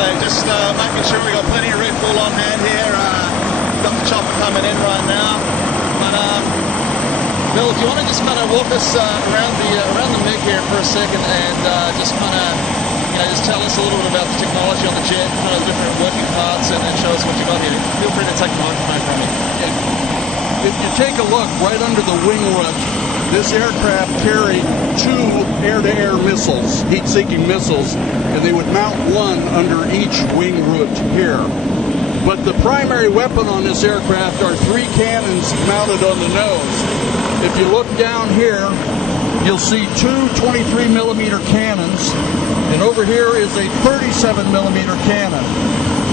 Okay, just making sure we got plenty of Red Bull on hand here. Got the chopper coming in right now. But Bill, if you want to just kind of walk us around the MIG here for a second, and just kind of just tell us a little bit about the technology on the jet, kind of the different working parts, and show us what you got here. Feel free to take the microphone from me. If you take a look right under the wing root, this aircraft carried 2 air-to-air missiles, heat-seeking missiles, and they would mount one under each wing root here. But the primary weapon on this aircraft are 3 cannons mounted on the nose. If you look down here, you'll see 2 23mm cannons, and over here is a 37mm cannon.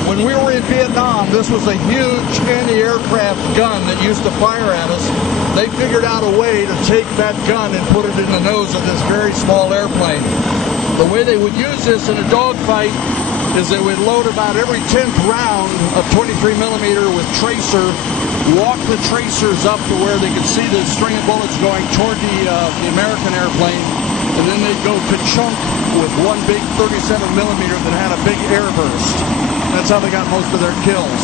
When we were in Vietnam, this was a huge anti-aircraft gun that used to fire at us. They figured out a way to take that gun and put it in the nose of this very small airplane. The way they would use this in a dogfight is they would load about every 10th round of 23mm with tracer, walk the tracers up to where they could see the string of bullets going toward the American airplane, and then they'd go ka-chunk with one big 37mm that had a big air burst. That's how they got most of their kills.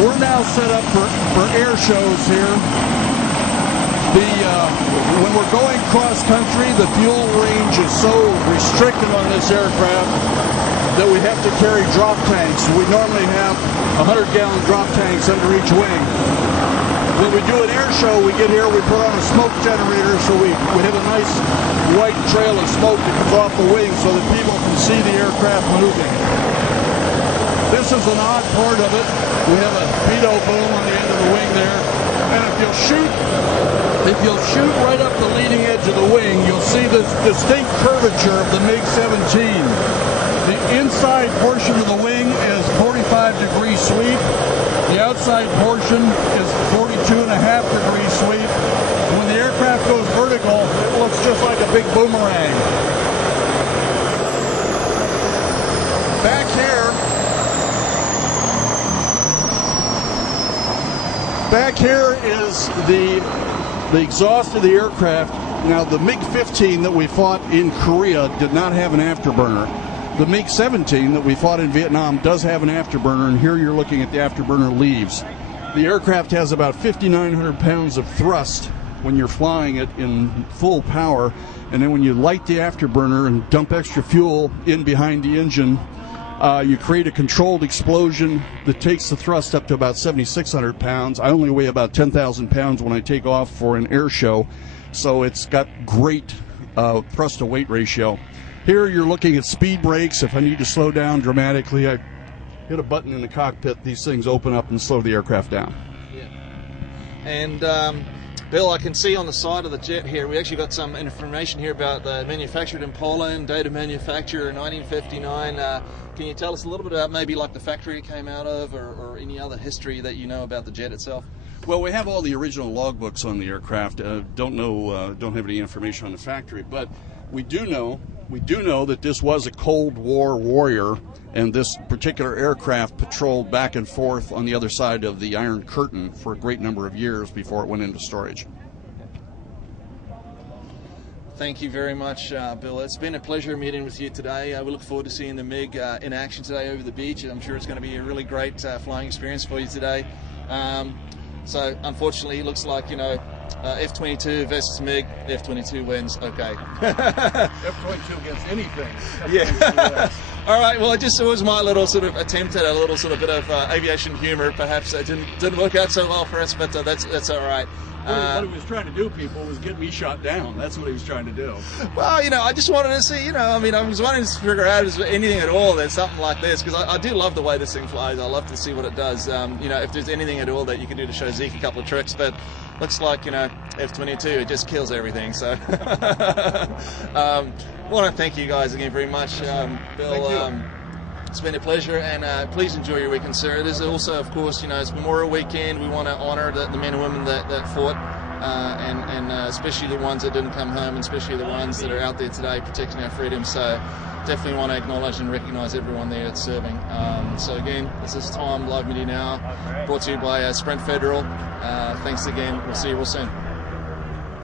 We're now set up for air shows here. When we're going cross-country, the fuel range is so restricted on this aircraft that we have to carry drop tanks. We normally have 100-gallon drop tanks under each wing. When we do an air show, we get here, we put on a smoke generator so we have a nice white trail of smoke that comes off the wing so that people can see the aircraft moving. This is an odd part of it. We have a pitot boom on the end of the wing there. And if you'll shoot right up the leading edge of the wing, you'll see this distinct curvature of the MiG-17. The inside portion of the wing is 45-degree sweep. The outside portion is 42.5-degree sweep. When the aircraft goes vertical, it looks just like a big boomerang. Back here is the exhaust of the aircraft. Now, the MiG-15 that we fought in Korea did not have an afterburner. The MiG-17 that we fought in Vietnam does have an afterburner, and here you're looking at the afterburner leaves. The aircraft has about 5,900 pounds of thrust when you're flying it in full power, and then when you light the afterburner and dump extra fuel in behind the engine, you create a controlled explosion that takes the thrust up to about 7,600 pounds. I only weigh about 10,000 pounds when I take off for an air show, so it's got great thrust-to-weight ratio. Here you're looking at speed brakes. If I need to slow down dramatically, I hit a button in the cockpit. These things open up and slow the aircraft down. Yeah. And Bill, I can see on the side of the jet here, we actually got some information here about the manufactured in Poland, date of manufacture in 1959. Can you tell us a little bit about maybe like the factory it came out of, or any other history that you know about the jet itself? Well, we have all the original logbooks on the aircraft. Don't have any information on the factory, but we do know that this was a Cold War warrior, and this particular aircraft patrolled back and forth on the other side of the Iron Curtain for a great number of years before it went into storage. Thank you very much, Bill. It's been a pleasure meeting with you today. We look forward to seeing the MiG in action today over the beach. I'm sure it's going to be a really great flying experience for you today. So unfortunately, it looks like, F-22 versus MiG, F-22 wins. Okay. F-22 against anything. Yeah. All right. Well, it was my little sort of attempt at a little sort of bit of aviation humor. Perhaps it didn't work out so well for us, but that's all right. What he was trying to do, people, was get me shot down. That's what he was trying to do. Well, I just wanted to see, I was wanting to figure out if there's anything at all that's something like this, because I do love the way this thing flies. I love to see what it does. If there's anything at all that you can do to show Zeke a couple of tricks, but looks like, F-22, it just kills everything. So, I want to thank you guys again very much. Bill, it's been a pleasure, and please enjoy your weekend, sir. It is also, of course, it's Memorial Weekend. We want to honour the men and women that fought, and especially the ones that didn't come home, and especially the ones that are out there today protecting our freedom. So definitely want to acknowledge and recognise everyone there that's serving. So again, this is Time Live Media Now, brought to you by Sprint Federal. Thanks again. We'll see you real soon.